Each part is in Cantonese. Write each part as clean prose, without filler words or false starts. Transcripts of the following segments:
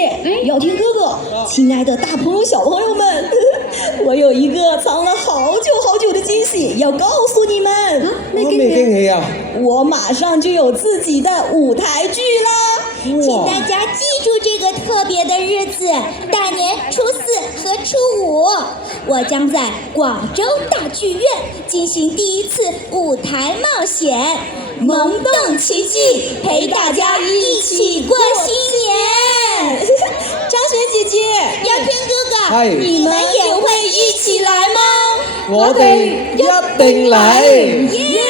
姐，耀天哥哥，亲爱的大朋友、小朋友们，我有一个藏了好久好久的惊喜要告诉你们。咩驚喜啊？我马上就有自己的舞台剧了。请大家记住这个特别的日子，大年初4和初5，我将在广州大剧院进行第一次舞台冒险，萌动奇迹，陪大家一起过新年。张璇姐姐，耀天哥哥，係你们也会一起来吗？我哋一定嚟！耶！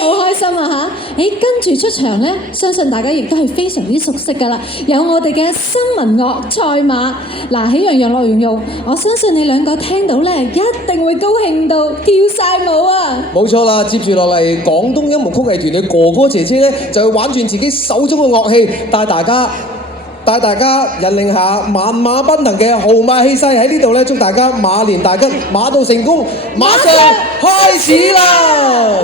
好開心啊嚇！跟住出場呢，相信大家亦都係非常之熟悉㗎啦。有我哋嘅新聞樂賽馬，嗱，喜洋洋樂融融，我相信你兩個聽到呢，一定會高興到跳晒舞啊！冇錯啦，接住落嚟，廣東音樂曲藝團嘅哥哥姐姐咧，就會玩轉自己手中嘅樂器，帶大家引領下萬馬奔騰嘅豪邁氣勢喺呢度咧，祝大家馬年大吉，馬到成功，馬上開始啦！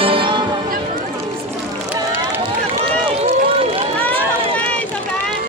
Thank you.